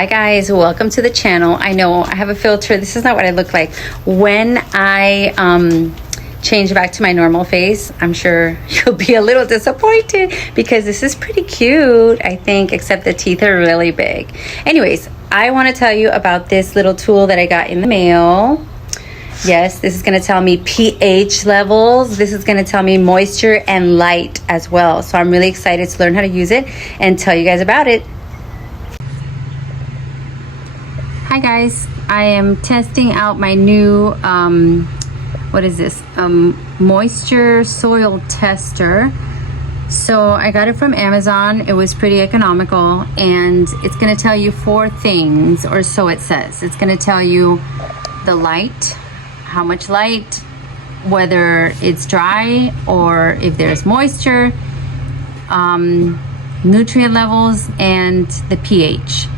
Hi guys, welcome to the channel. I know I have a filter. This is not what I look like when I change back to my normal face. I'm sure you'll be a little disappointed because this is pretty cute, I think, except the teeth are really big. Anyways, I want to tell you about this little tool that I got in the mail. Yes, this is going to tell me pH levels. This is going to tell me moisture and light as well. So I'm really excited to learn how to use it and tell you guys about it. Hi guys, I am testing out my new, what is this? Moisture soil tester. So I got it from Amazon. It was pretty economical and it's going to tell you 4 things, or so it says. It's going to tell you the light, how much light, whether it's dry or if there's moisture, nutrient levels, and the pH.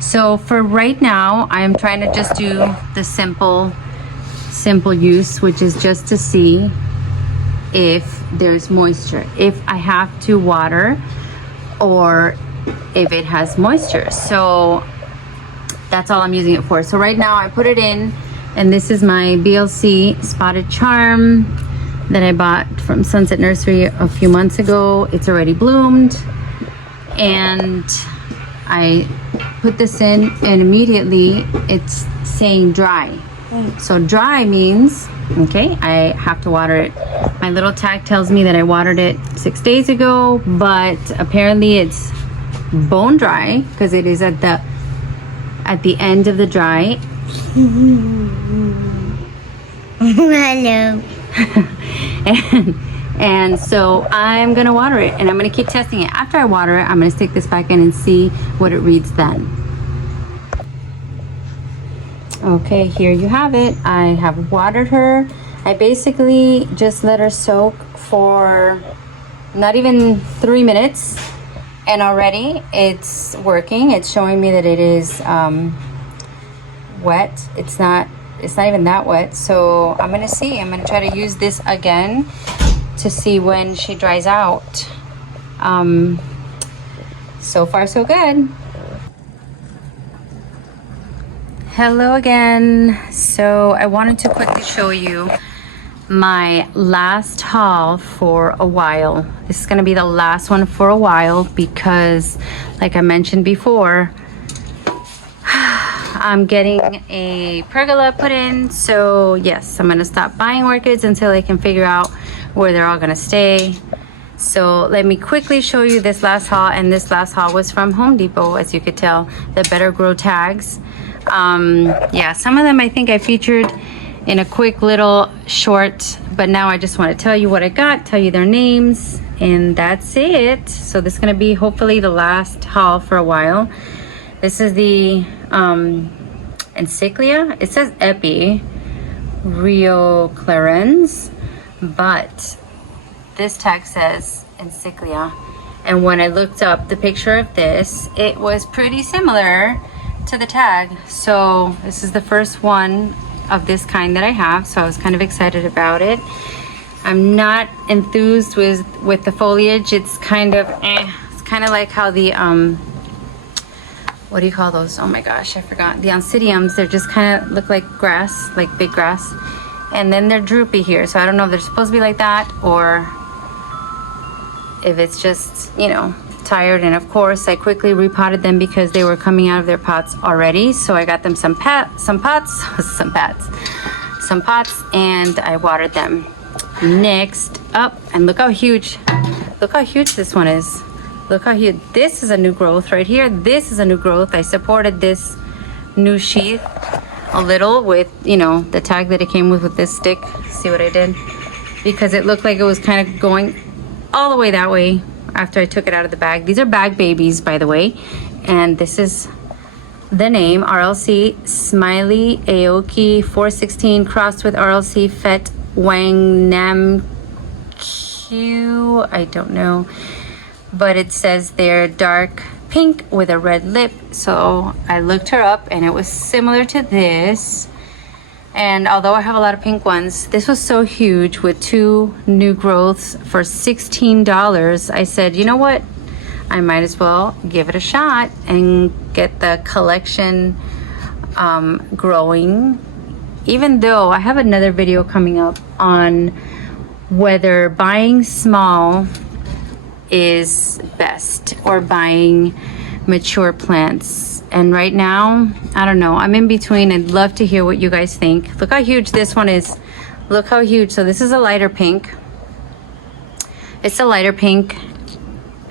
So for right now, I'm trying to just do the simple use, which is just to see if there's moisture, if I have to water, or if it has moisture. So that's all I'm using it for. So right now I put it in, and this is my BLC spotted charm that I bought from Sunset Nursery a few months ago. It's already bloomed, and I put this in and immediately it's saying dry. So dry means, okay, I have to water it. My little tag tells me that I watered it 6 days ago, but apparently it's bone dry because it is at the end of the dry. Hello. And so I'm gonna water it, and I'm gonna keep testing it. After I water it, I'm gonna stick this back in and see what it reads then. Okay, here you have it. I have watered her. I basically just let her soak for not even 3 minutes, and already it's working. It's showing me that it is wet. It's not even that wet. So I'm gonna see. I'm gonna try to use this again to see when she dries out. So far so good. Hello again. So I wanted to quickly show you my last haul for a while. This is going to be the last one for a while because, like I mentioned before, I'm getting a pergola put in. So yes, I'm going to stop buying orchids until I can figure out where they're all going to stay. So let me quickly show you this last haul, and this last haul was from Home Depot, as you could tell, the Better Grow tags. Yeah, some of them I think I featured in a quick little short, but now I just want to tell you what I got, tell you their names, and that's it. So this is going to be hopefully the last haul for a while. This is the Encyclia. It says Epi Rio Clarence, but this tag says Encyclia. And when I looked up the picture of this, it was pretty similar to the tag. So this is the first one of this kind that I have, so I was kind of excited about it. I'm not enthused with the foliage. It's kind of it's kind of like how the what do you call those? Oh my gosh, I forgot. The oncidiums, they're just kind of look like grass, like big grass, and then they're droopy here. So I don't know if they're supposed to be like that or if it's just, you know, tired. And of course I quickly repotted them because they were coming out of their pots already. So I got them some pots, and I watered them. Next up, and look how huge this one is. Look how huge. This is a new growth right here. This is a new growth. I supported this new sheath a little with, you know, the tag that it came with this stick. See what I did? Because it looked like it was kind of going all the way that way after I took it out of the bag. These are bag babies, by the way. And this is the name, RLC Smiley Aoki 416 crossed with RLC Fet Wang Nam Q. I don't know. But it says they're dark pink with a red lip. So I looked her up and it was similar to this. And although I have a lot of pink ones, this was so huge with 2 new growths for $16. I said, you know what? I might as well give it a shot and get the collection growing. Even though I have another video coming up on whether buying small is best or buying mature plants. And right now, I don't know, I'm in between. I'd love to hear what you guys think. Look how huge this one is. Look how huge. So this is a lighter pink. It's a lighter pink,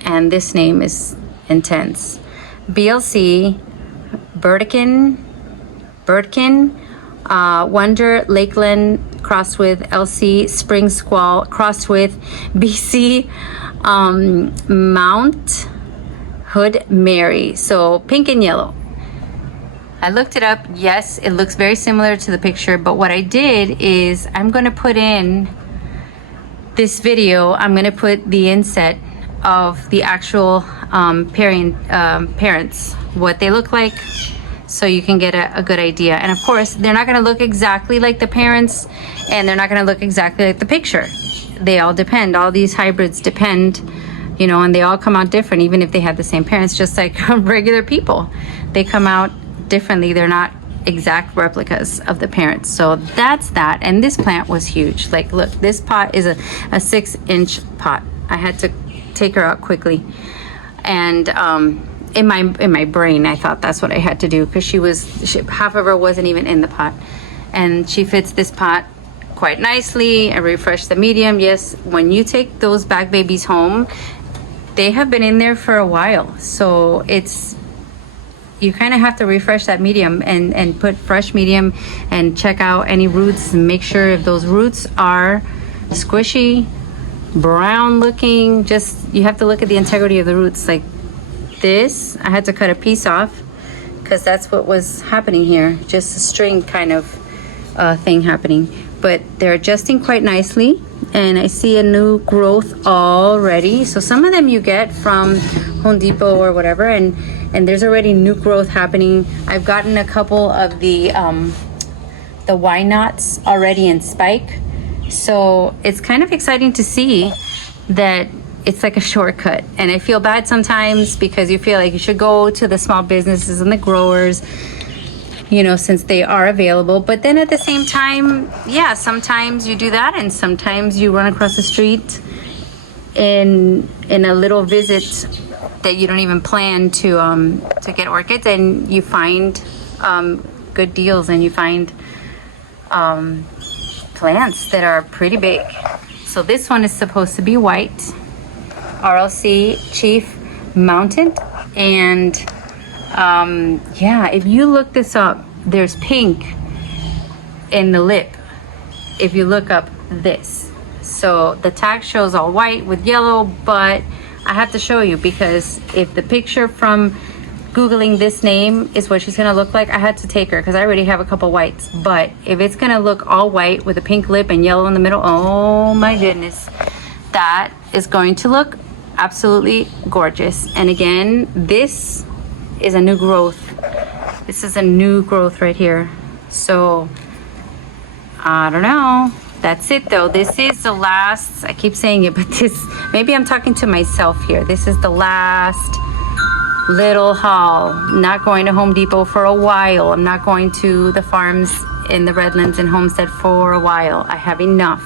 and this name is intense. BLC Birdkin Wonder Lakeland crossed with LC Spring Squall crossed with BC Mount Hood Mary. So pink and yellow. I looked it up. Yes, it looks very similar to the picture, but what I did is I'm going to put in this video, I'm going to put the inset of the actual parents, what they look like, so you can get a good idea. And of course, they're not going to look exactly like the parents, and they're not going to look exactly like the picture. They all depend. All these hybrids depend, you know, and they all come out different, even if they have the same parents, just like regular people. They come out differently. They're not exact replicas of the parents. So that's that. And this plant was huge. Like, look, this pot is a 6-inch pot. I had to take her out quickly. And in my brain, I thought that's what I had to do, because half of her wasn't even in the pot. And she fits this pot quite nicely. I refreshed the medium. Yes, when you take those back babies home, they have been in there for a while. So you kind of have to refresh that medium and put fresh medium and check out any roots and make sure if those roots are squishy, brown looking. Just, you have to look at the integrity of the roots. Like this, I had to cut a piece off because that's what was happening here. Just a string kind of thing happening. But they're adjusting quite nicely, and I see a new growth already. So some of them you get from Home Depot or whatever, and there's already new growth happening. I've gotten a couple of the Y knots already in spike. So it's kind of exciting to see that it's like a shortcut. And I feel bad sometimes because you feel like you should go to the small businesses and the growers, you know, since they are available. But then at the same time, yeah, sometimes you do that, and sometimes you run across the street in a little visit that you don't even plan to get orchids, and you find good deals, and you find plants that are pretty big. So this one is supposed to be white, RLC Chief Mountain, and yeah, if you look this up, there's pink in the lip if you look up this. So the tag shows all white with yellow, but I have to show you, because if the picture from Googling this name is what she's gonna look like, I had to take her because I already have a couple whites. But if it's gonna look all white with a pink lip and yellow in the middle, oh my goodness, that is going to look absolutely gorgeous. And again, this is a new growth. This is a new growth right here. So I don't know. That's it though. This is the last, I keep saying it, but maybe I'm talking to myself here. This is the last little haul. Not going to Home Depot for a while. I'm not going to the farms in the Redlands and Homestead for a while. I have enough.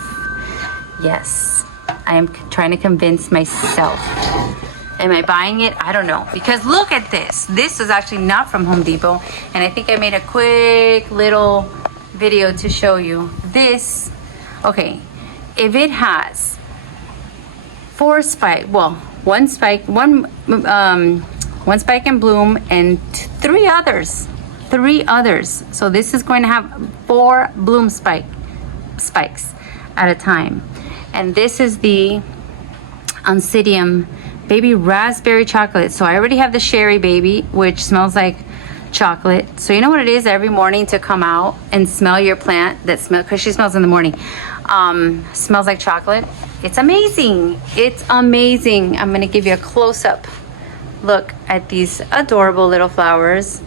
Yes, I am trying to convince myself. Am I buying it? I don't know. Because look at this. This is actually not from Home Depot. And I think I made a quick little video to show you. This, okay, if it has one spike and bloom, and three others. So this is going to have 4 bloom spikes at a time. And this is the Oncidium baby raspberry chocolate. So I already have the sherry baby, which smells like chocolate. So you know what it is every morning to come out and smell your plant, because she smells in the morning, smells like chocolate. It's amazing. It's amazing. I'm gonna give you a close-up look at these adorable little flowers.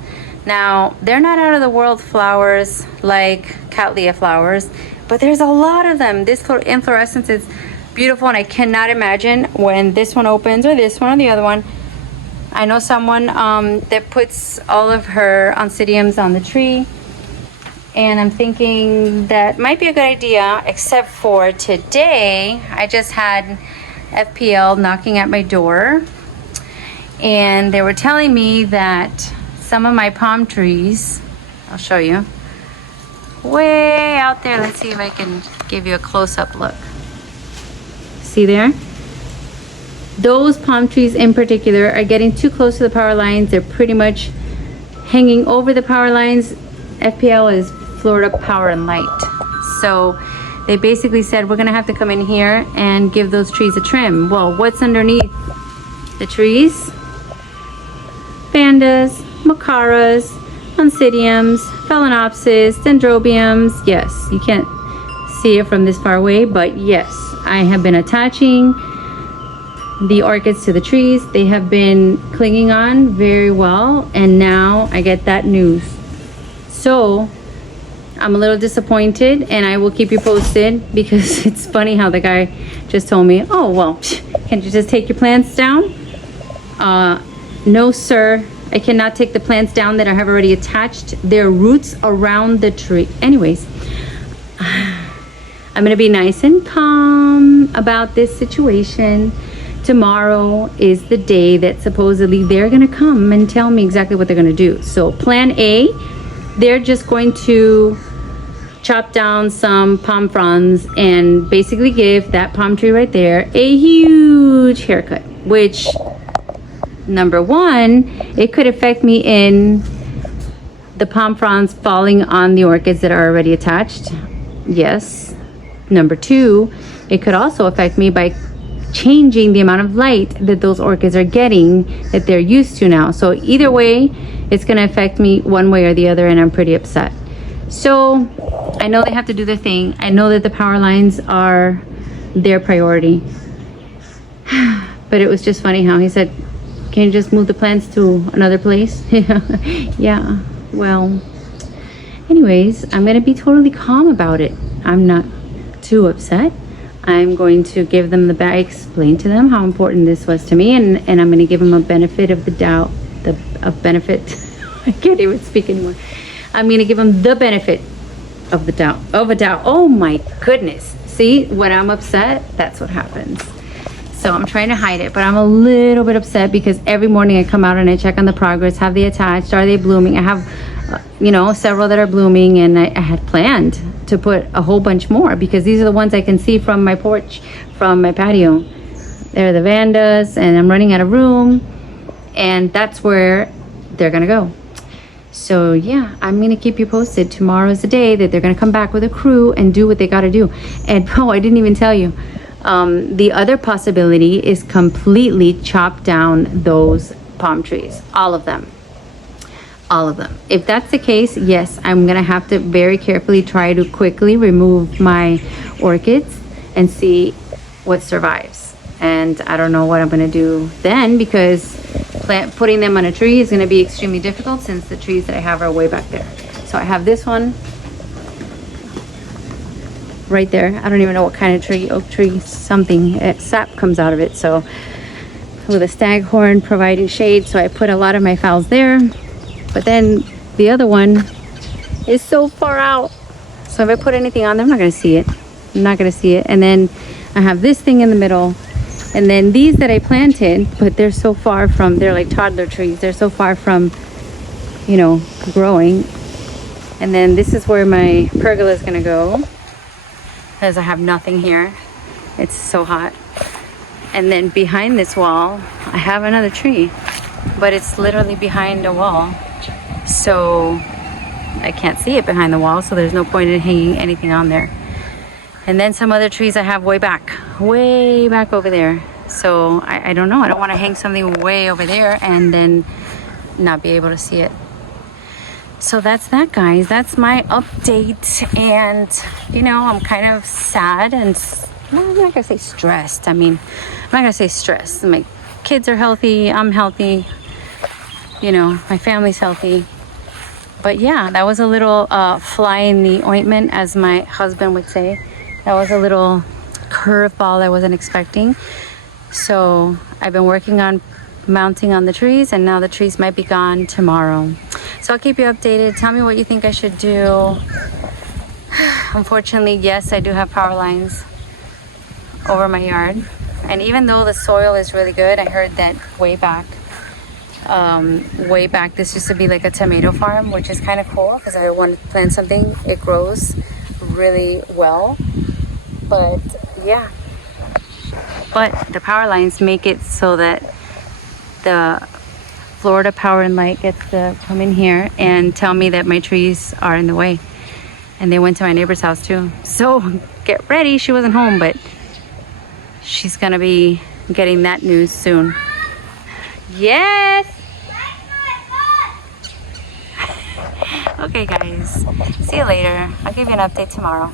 Now, they're not out of the world flowers like Cattleya flowers, but there's a lot of them. This inflorescence is beautiful, and I cannot imagine when this one opens, or this one, or the other one. I know someone that puts all of her oncidiums on the tree, and I'm thinking that might be a good idea, except for today I just had FPL knocking at my door, and they were telling me that some of my palm trees, I'll show you, way out there, let's see if I can give you a close-up look. See there? Those palm trees in particular are getting too close to the power lines. They're pretty much hanging over the power lines. FPL is Florida Power and Light. So they basically said, we're gonna have to come in here and give those trees a trim. Well, what's underneath the trees? Vandas, macaras, oncidiums, phalaenopsis, dendrobiums. Yes, you can't see it from this far away, but yes, I have been attaching the orchids to the trees. They have been clinging on very well, and now I get that news. So I'm a little disappointed, and I will keep you posted, because it's funny how the guy just told me, oh, well, can't you just take your plants down? No, sir. I cannot take the plants down that I have already attached their roots around the tree. Anyways, I'm gonna be nice and calm about this situation. Tomorrow is the day that supposedly they're gonna come and tell me exactly what they're gonna do. So plan A, they're just going to chop down some palm fronds and basically give that palm tree right there a huge haircut, which, number one, it could affect me in the palm fronds falling on the orchids that are already attached. Yes. Number two, it could also affect me by changing the amount of light that those orchids are getting that they're used to now. So either way, it's going to affect me one way or the other, and I'm pretty upset. So I know they have to do their thing. I know that the power lines are their priority. But it was just funny how he said, can you just move the plants to another place? Yeah, well, anyways, I'm going to be totally calm about it. I'm not too upset. I'm going to give them I explained to them how important this was to me, and I'm going to give them a benefit of the doubt, a benefit, I can't even speak anymore. I'm going to give them the benefit of the doubt, Oh my goodness. See, when I'm upset, that's what happens. So I'm trying to hide it, but I'm a little bit upset because every morning I come out and I check on the progress. Have they attached? Are they blooming? I have, several that are blooming, and I had planned to put a whole bunch more because these are the ones I can see from my porch, from my patio. They're the Vandas, and I'm running out of room, and that's where they're gonna go. So yeah, I'm gonna keep you posted. Tomorrow's the day that they're gonna come back with a crew and do what they gotta do. And I didn't even tell you. The other possibility is completely chop down those palm trees, all of them. If that's the case, yes, I'm gonna have to very carefully try to quickly remove my orchids and see what survives. And I don't know what I'm gonna do then, because putting them on a tree is gonna be extremely difficult since the trees that I have are way back there. So I have this one right there. I don't even know what kind of tree, oak tree, something, sap comes out of it. So with a staghorn providing shade, so I put a lot of my phals there. But then the other one is so far out. So if I put anything on there, I'm not gonna see it. And then I have this thing in the middle. And then these that I planted, but they're so far from, they're like toddler trees. They're so far from, growing. And then this is where my pergola is gonna go, because I have nothing here. It's so hot. And then behind this wall, I have another tree, but it's literally behind a wall. So I can't see it behind the wall, so there's no point in hanging anything on there. And then some other trees I have way back over there. So I don't know. I don't want to hang something way over there and then not be able to see it. So that's that, guys. That's my update. And, I'm kind of sad and, well, I'm not going to say stressed. I'm not going to say stressed. My kids are healthy. I'm healthy. My family's healthy. But yeah, that was a little fly in the ointment, as my husband would say. That was a little curveball I wasn't expecting. So I've been working on mounting on the trees, and now the trees might be gone tomorrow. So I'll keep you updated. Tell me what you think I should do. Unfortunately, yes, I do have power lines over my yard. And even though the soil is really good, I heard that way back, this used to be like a tomato farm, which is kind of cool because I want to plant something. It grows really well. But yeah. But the power lines make it so that the Florida Power and Light gets to come in here and tell me that my trees are in the way. And they went to my neighbor's house too. So get ready. She wasn't home, but she's gonna be getting that news soon. Yes! Okay guys, see you later. I'll give you an update tomorrow.